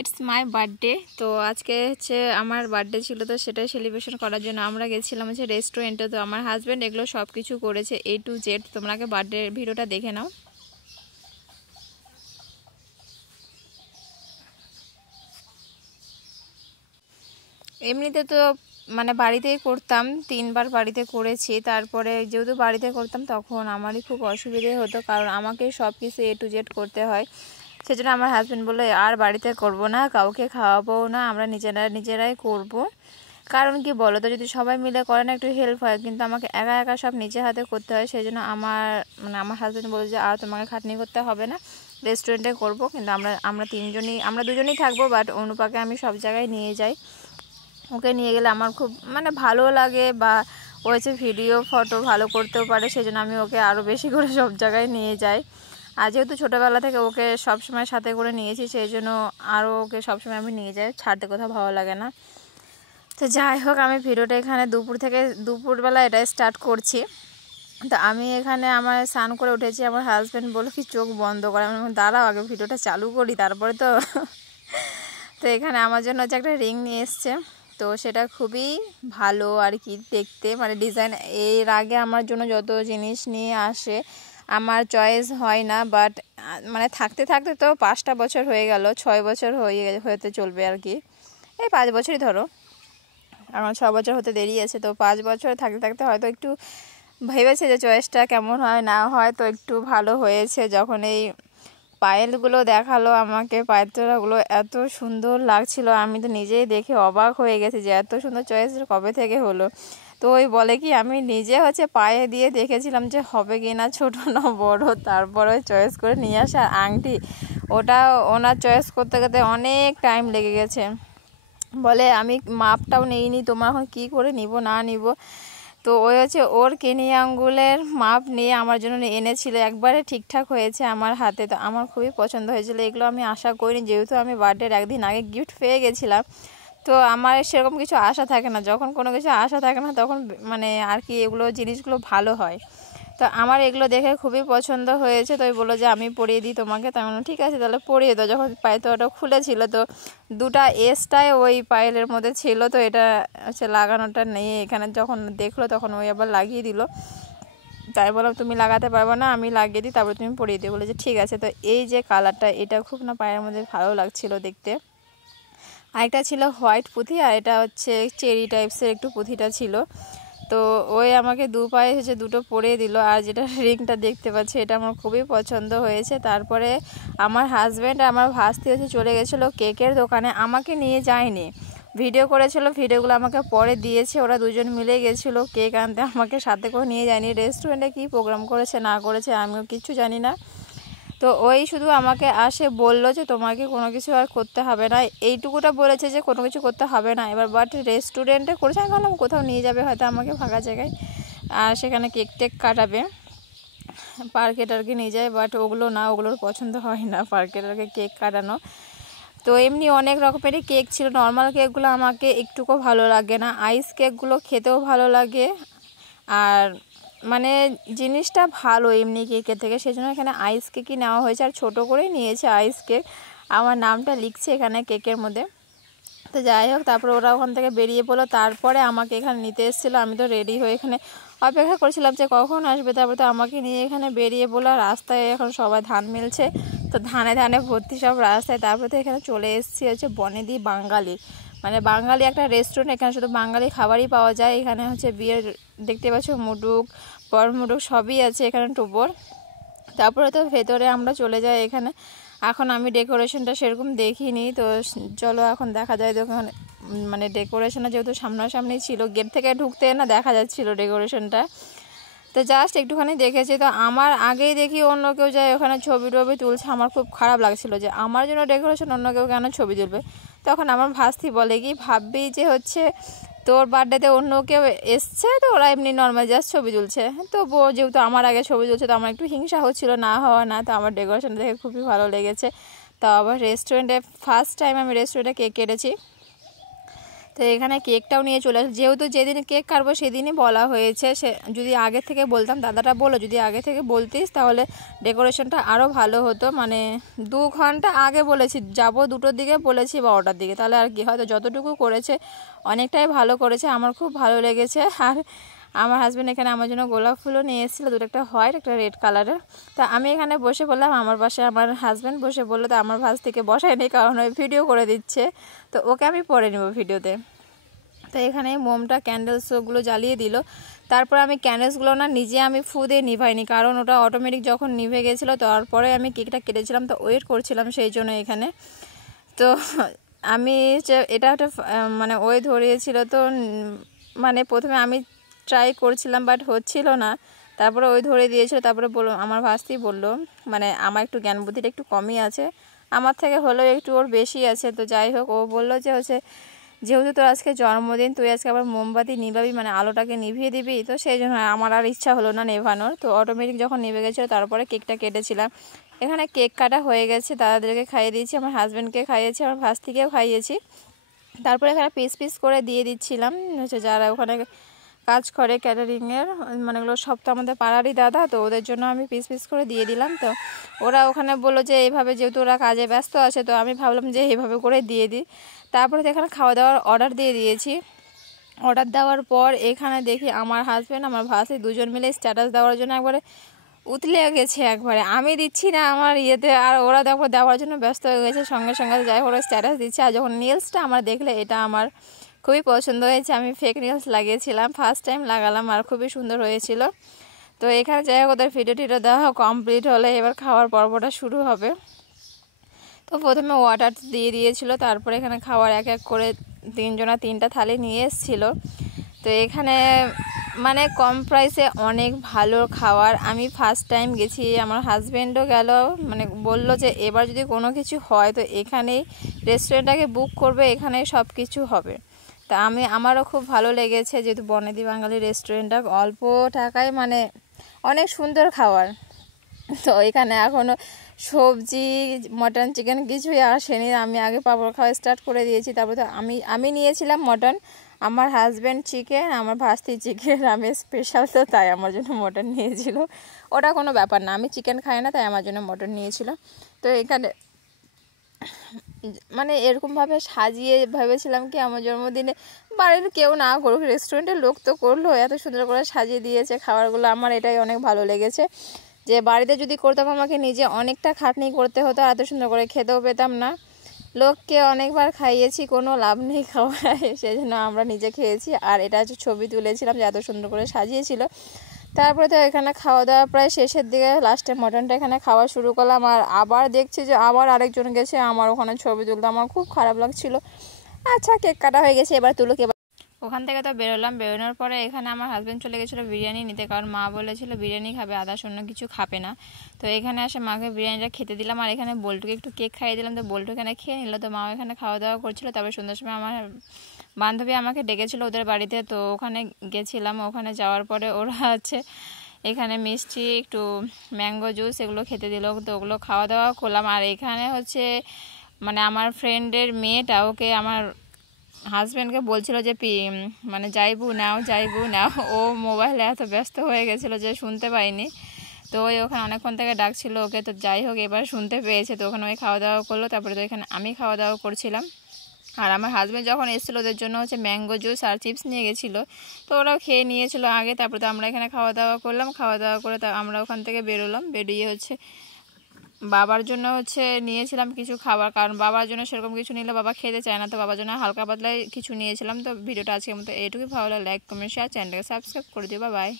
It's my birthday. তো আজকে হচ্ছে আমার বার্থডে ছিল, তো সেটাই সেলিব্রেশন করার জন্য আমরা গেছিলাম হচ্ছে রেস্টুরেন্টে। তো আমার হাজব্যান্ড এগুলো সব কিছু করেছে A to Z। তোমরা আগে বার্থডে ভিডিওটা দেখে নাও। এমনিতে তো মানে বাড়িতেই করতাম, 3বার বাড়িতে করেছি। তারপরে যেহেতু বাড়িতে করতাম তখন আমারই খুব অসুবিধে হতো, কারণ আমাকে সব কিছু A to Z করতে হয়। সেজন্য আমার হাজব্যান্ড বললো আর বাড়িতে করব না, কাউকে খাওয়াবো না, আমরা নিজেরাই করব। কারণ কি বলো তো, যদি সবাই মিলে করে না একটু হেল্প হয়, কিন্তু আমাকে একা একা সব নিজে হাতে করতে হয়। সেই জন্য আমার হাজব্যান্ড বললো যে আর তোমাকে খাটনি করতে হবে না, রেস্টুরেন্টে করব। কিন্তু আমরা দুজনেই থাকবো, বাট অনুপাকে আমি সব জায়গায় নিয়ে যাই। ওকে নিয়ে গেলে আমার খুব মানে ভালো লাগে, বা ও হচ্ছে ভিডিও ফটো ভালো করতেও পারে, সেই জন্য আমি ওকে আরও বেশি করে সব জায়গায় নিয়ে যাই। আর যেহেতু ছোটোবেলা থেকে ওকে সবসময় সাথে করে নিয়েছি, সেই জন্য আরও ওকে সবসময় আমি নিয়ে যাই, ছাড়তে কোথাও ভালো লাগে না। তো যাই হোক, আমি ভিডিওটা এখানে দুপুরবেলা এটা স্টার্ট করছি। তো আমি এখানে আমার স্নান করে উঠেছি, আমার হাজব্যান্ড বলল কি চোখ বন্ধ করে, আমি দাঁড়াও আগে ভিডিওটা চালু করি তারপরে তো। তো এখানে আমার জন্য হচ্ছে একটা রিং নিয়ে এসছে, তো সেটা খুবই ভালো আর কি দেখতে, মানে ডিজাইন। এর আগে আমার জন্য যত জিনিস নিয়ে আসে আমার চয়েস হয় না, বাট মানে থাকতে থাকতে তো 5টা বছর হয়ে গেল, 6 বছর হতে চলবে আর কি, এই 5 বছরই ধরো, আমার 6 বছর হতে দেরি আছে। তো 5 বছর থাকতে থাকতে হয়তো একটু ভেবেছে যে চয়েসটা কেমন হয় না হয়, তো একটু ভালো হয়েছে। যখন এই পায়েলগুলো দেখালো আমাকে, পায়ের তোড়াগুলো এত সুন্দর লাগছিল, আমি তো নিজেই দেখে অবাক হয়ে গেছি যে এত সুন্দর চয়েস কবে থেকে হলো। তো ওই বলে কি আমি নিজে হচ্ছে পায়ে দিয়ে দেখেছিলাম যে হবে কি না, ছোটো না বড়, তারপরে চয়েস করে নিয়ে আসা। আর আংটি, ওটা ওনার চয়েস করতে করতে অনেক টাইম লেগে গেছে। বলে আমি মাপটাও নিইনি, তোমার এখন কী করে নিব না নিব। তো ওই হচ্ছে ওর কিনি আঙ্গুলের মাপ নিয়ে আমার জন্য এনেছিল, একবারে ঠিকঠাক হয়েছে আমার হাতে। তো আমার খুবই পছন্দ হয়েছিল, এগুলো আমি আশা করিনি, যেহেতু আমি বার্থডের একদিন আগে গিফট পেয়ে গেছিলাম। তো আমার সেরকম কিছু আশা থাকে না, যখন কোনো কিছু আশা থাকে না তখন মানে আর কি এগুলো জিনিসগুলো ভালো হয়। তো আমার এগুলো দেখে খুবই পছন্দ হয়েছে। তো বললো যে আমি পরিয়ে দিই তোমাকে, তাই বললাম ঠিক আছে তাহলে পরিয়ে দাও। যখন পায়ে তো ওটা খুলেছিল, তো 2টা এসটায় ওই পায়েলের মধ্যে ছিল, তো এটা হচ্ছে লাগানোটা নেই এখানে। যখন দেখলো তখন ওই আবার লাগিয়ে দিল, তাই বললাম তুমি লাগাতে পারবো না, আমি লাগিয়ে দিই তারপরে তুমি পরিয়ে দিও। বলে যে ঠিক আছে। তো এই যে কালারটা, এটা খুব না পায়ের মধ্যে ভালো লাগছিল দেখতে। আরেকটা ছিল হোয়াইট পুঁথি, আর এটা হচ্ছে চেরি টাইপসের একটু পুঁথিটা ছিল। তো ওই আমাকে পায়ে হচ্ছে 2টো পরিয়ে দিল। আর যেটা রিংটা দেখতে পাচ্ছি, এটা আমার খুবই পছন্দ হয়েছে। তারপরে আমার হাজব্যান্ড আর আমার ভাস্তি হচ্ছে চলে গেছিলো কেকের দোকানে, আমাকে নিয়ে যায়নি, ভিডিও করেছিল, ভিডিওগুলো আমাকে পরে দিয়েছে। ওরা দুজন মিলে গেছিলো কেক আনতে, আমাকে সাথে করে নিয়ে যায়নি। রেস্টুরেন্টে কী প্রোগ্রাম করেছে না করেছে আমিও কিছু জানি না। তো ওই শুধু আমাকে আসে বললো যে তোমাকে কোনো কিছু আর করতে হবে না, এইটুকুটা বলেছে যে কোনো কিছু করতে হবে না। এবার বাট রেস্টুরেন্টে করেছে, আমি ভাবলাম কোথাও নিয়ে যাবে হয়তো আমাকে ফাঁকা জায়গায়, আর সেখানে কেক টেক কাটাবে, পার্কে টার্কে নিয়ে যায়। বাট ওগুলো না, ওগুলোর পছন্দ হয় না পার্কে টার্কে কেক কাটানো। তো এমনি অনেক রকমেরই কেক ছিল, নর্মাল কেকগুলো আমাকে একটুকু ভালো লাগে না, আইস কেকগুলো খেতেও ভালো লাগে। আর মানে জিনিসটা ভালো এমনি কেকের থেকে, সেই জন্য এখানে আইস কেকই নেওয়া হয়েছে। আর ছোটো করেই নিয়েছে আইস কেক, আমার নামটা লিখছে এখানে কেকের মধ্যে। তো যাই হোক, তারপরে ওরা ওখান থেকে বেরিয়ে পড়লো, তারপরে আমাকে এখানে নিতে এসেছিলো। আমি তো রেডি হয়ে এখানে অপেক্ষা করছিলাম যে কখন আসবে। তারপরে তো আমাকে নিয়ে এখানে বেরিয়ে পড়লো। রাস্তায় এখন সবাই ধান মিলছে, তো ধানে ধানে ভর্তি সব রাস্তায়। তারপরে তো এখানে চলে এসেছি হচ্ছে বনেদি বাঙালি, মানে বাঙালি একটা রেস্টুরেন্ট, এখানে শুধু বাঙালি খাবারই পাওয়া যায়। এখানে হচ্ছে বিয়ের দেখতে পাচ্ছ মুডুক বর মুডুক সবই আছে এখানে টোবর। তারপরে তো ভেতরে আমরা চলে যাই। এখানে এখন আমি ডেকোরেশনটা সেরকম দেখিনি, তো চলো এখন দেখা যায়। দেখুন মানে ডেকোরেশনটা যেহেতু সামনাসামনি ছিল, গেট থেকে ঢুকতে না দেখা যাচ্ছিলো ডেকোরেশনটা, তো জাস্ট একটুখানি দেখেছি। তো আমার আগেই দেখি অন্য কেউ যায় ওখানে ছবি টবি তুলছে, আমার খুব খারাপ লাগছিল যে আমার জন্য ডেকোরেশন, অন্য কেউ কেন ছবি তুলবে। তখন আমার ভাস্তি বলে কি ভাববি যে হচ্ছে তোর বার্থডেতে অন্য কেউ এসছে, তো ওরা এমনি নর্মাল জাস্ট ছবি তুলছে। তো যেহেতু আমার আগে ছবি তুলছে, তো আমার একটু হিংসা হচ্ছিল না হওয়া না। তো আমার ডেকোরেশনটা দেখে খুবই ভালো লেগেছে। তো আবার রেস্টুরেন্টে ফার্স্ট টাইম আমি রেস্টুরেন্টে কেক কেটেছি। তো এখানে কেকটাও নিয়ে চলে আসে, যেহেতু যেদিন কেক কাটবো সেদিনই বলা হয়েছে। সে যদি আগে থেকে বলতাম, দাদাটা বললো যদি আগে থেকে বলতিস তাহলে ডেকোরেশনটা আরও ভালো হতো। মানে 2 ঘন্টা আগে বলেছি যাব, 2টোর দিকে বলেছি 12টার দিকে, তাহলে আর কি, হয়তো যতটুকু করেছে অনেকটাই ভালো করেছে, আমার খুব ভালো লেগেছে। আর আমার হাজব্যান্ড এখানে আমার জন্য গোলাপ ফুলও নিয়ে এসেছিলো, দুটো, একটা হোয়াইট একটা রেড কালারের। তো আমি এখানে বসে বললাম, আমার পাশে আমার হাজব্যান্ড বসে বললো, তো আমার ভাঁজ থেকে বসাই নেই কারণ ওই ভিডিও করে দিচ্ছে, তো ওকে আমি পরে নেব ভিডিওতে। তো এখানে মোমটা ক্যান্ডেলসগুলো জ্বালিয়ে দিল। তারপর আমি ক্যান্ডেলসগুলো না নিজে আমি ফু দিয়ে নিভাইনি, কারণ ওটা অটোমেটিক যখন নিভে গেছিলো তারপরে আমি কেকটা কেটেছিলাম, তো ওয়েট করছিলাম সেই জন্য এখানে। তো আমি এটা একটা মানে ওই ধরিয়েছিল, তো মানে প্রথমে আমি ট্রাই করছিলাম বাট হচ্ছিল না, তারপরে ওই ধরে দিয়েছিল। তারপরে বললো, আমার ভাস্তি বললো, মানে আমার একটু জ্ঞান বুদ্ধিটা একটু কমই আছে, আমার থেকে হলেও একটু ওর বেশি আছে। তো যাই হোক, ও বললো যে যেহেতু তোর আজকে জন্মদিন, তুই আজকে আবার মোমবাতি নিভাবি, মানে আলোটাকে নিভিয়ে দিবি, তো সেই জন্য আমার আর ইচ্ছা হলো না নেভানোর। তো অটোমেটিক যখন নিভে গেছিলো তারপরে কেকটা কেটেছিলাম। এখানে কেক কাটা হয়ে গেছে, দাদাদেরকে খাইয়ে দিয়েছি, আমার হাজব্যান্ডকে খাইয়েছি, আমার ভাস্তিকেও খাইয়েছি। তারপরে এখানে পিস পিস করে দিয়ে দিচ্ছিলাম যারা ওখানে কাজ করে ক্যাটারিংয়ের, মানে ওগুলো সব তো আমাদের পাড়ারই দাদা, তো ওদের জন্য আমি পিস পিস করে দিয়ে দিলাম। তো ওরা ওখানে বললো যে এইভাবে, যেহেতু ওরা কাজে ব্যস্ত আছে, তো আমি ভাবলাম যে এইভাবে করে দিয়ে দিই। তারপরে তো এখানে খাওয়া দাওয়ার অর্ডার দিয়ে দিয়েছি। অর্ডার দেওয়ার পর এখানে দেখি আমার হাজব্যান্ড আমার ভাসি দুজন মিলে স্ট্যাটাস দেওয়ার জন্য একবারে উতলে গেছে একবারে, আমি দিচ্ছি না আমার ইয়েতে, আর ওরা দেখো দেওয়ার জন্য ব্যস্ত হয়ে গেছে সঙ্গে সঙ্গে, যাই ওরা স্ট্যাটাস দিচ্ছে। আর যখন নেলসটা আমার দেখলে, এটা আমার খুবই পছন্দ হয়েছে, আমি ফেক নেলস লাগিয়েছিলাম, ফার্স্ট টাইম লাগালাম আর খুবই সুন্দর হয়েছিল। তো এখানে যাই হোক, ওদের ভিডিও টিডিও দেওয়া কমপ্লিট হলে এবার খাওয়ার পর্বটা শুরু হবে। তো প্রথমে ওয়াটার দিয়ে দিয়েছিল, তারপরে এখানে খাওয়ার এক এক করে 3 জনা 3টা থালি নিয়ে এসেছিল। তো এখানে মানে কম প্রাইসে অনেক ভালো খাবার, আমি ফার্স্ট টাইম গেছি, আমার হাজব্যান্ডও গেল, মানে বলল যে এবার যদি কোনো কিছু হয় তো এখানেই রেস্টুরেন্টটাকে বুক করবে, এখানেই সব কিছু হবে। তা আমারও খুব ভালো লেগেছে, যেহেতু বনেদি বাঙালি রেস্টুরেন্টটা অল্প টাকায় মানে অনেক সুন্দর খাবার। তো এখানে এখনও সবজি মটন চিকেন কিছুই আসেনি, আমি আগে পাঁপড় খাওয়া স্টার্ট করে দিয়েছি। তারপর তো আমি নিয়েছিলাম মটন, আমার হাজব্যান্ড চিকেন, আমার ভাস্তি চিকেন, আমি স্পেশাল, তো তাই আমার জন্য মটন নিয়েছিল। ওটা কোনো ব্যাপার না, আমি চিকেন খাই না, তাই আমার জন্য মটন নিয়েছিল। তো এখানে মানে এরকমভাবে সাজিয়ে ভেবেছিলাম কি আমার জন্মদিনে বাড়ির কেউ না করুক, রেস্টুরেন্টের লোক তো করলো, এত সুন্দর করে সাজিয়ে দিয়েছে খাবারগুলো, আমার এটাই অনেক ভালো লেগেছে। যে বাড়িতে যদি করতাম আমাকে নিজে অনেকটা খাটনি করতে হতো, আর এত সুন্দর করে খেতেও পেতাম না। লোককে অনেকবার খাইয়েছি, কোনো লাভ নেই খাওয়ায়, সেই জন্য আমরা নিজে খেয়েছি। আর এটা হচ্ছে ছবি তুলেছিলাম যে এত সুন্দর করে সাজিয়েছিল। তারপরে তো এখানে খাওয়া দাওয়া প্রায় শেষের দিকে, লাস্টে মটনটা এখানে খাওয়া শুরু করলাম। আর আবার দেখছি যে আবার আরেকজন গেছে আমার ওখানে ছবি তুলতে, আমার খুব খারাপ লাগছিল। আচ্ছা, কেক কাটা হয়ে গেছে, এবার তুলুক। এবার ওখান থেকে তো বেরোলাম, বেরোনোর পরে এখানে আমার হাজব্যান্ড চলে গেছিলো বিরিয়ানি নিতে, কারণ মা বলেছিল বিরিয়ানি খাবে, আদার্স অন্য কিছু খাবে না। তো এখানে এসে মাকে বিরিয়ানিটা খেতে দিলাম, আর এখানে বল্টুকে একটু কেক খাইয়ে দিলাম, তো বল্টু এখানে খেয়ে নিল। তো মাও এখানে খাওয়া দাওয়া করছিলো। তারপরে সন্ধ্যার সময় আমার বান্ধবী আমাকে ডেকেছিলো ওদের বাড়িতে, তো ওখানে গেছিলাম। ওখানে যাওয়ার পরে ওরা এখানে মিষ্টি, একটু ম্যাঙ্গো জুস এগুলো খেতে দিল, তো ওগুলো খাওয়া দাওয়া করলাম। আর এখানে মানে আমার ফ্রেন্ডের মেয়েটা, ওকে আমার হাজব্যান্ডকে বলছিল যে মানে যাইবু নাও, ও মোবাইলে এত ব্যস্ত হয়ে গেছিলো যে শুনতে পাইনি। তো ওই ওখানে অনেকক্ষণ থেকে ডাকছিল ওকে, তো যাই হোক এবার শুনতে পেয়েছে। তো ওখানে ওই খাওয়া দাওয়া করলো, তারপরে তো এখানে আমি খাওয়া দাওয়া করছিলাম। আর আমার হাজব্যান্ড যখন এসেছিলো ওদের জন্য ম্যাঙ্গো জুস আর চিপস নিয়ে গেছিলো, তো ওরাও খেয়ে নিয়েছিল আগে। তারপরে তো আমরা এখানে খাওয়া দাওয়া করলাম, খাওয়া দাওয়া করে আমরা ওখান থেকে বেরোলাম। বেরিয়ে বাবার জন্য নিয়েছিলাম কিছু খাবার, কারণ বাবার জন্য সেরকম কিছু নিলে বাবা খেতে চায় না, তো বাবার জন্য হালকা পাতলায় কিছু নিয়েছিলাম। তো ভিডিওটা আজকের মতো এইটুকুই, ভালো লাগে লাইক কমেন্ট শেয়ার, চ্যানেলটাকে সাবস্ক্রাইব করে দিও। বাই।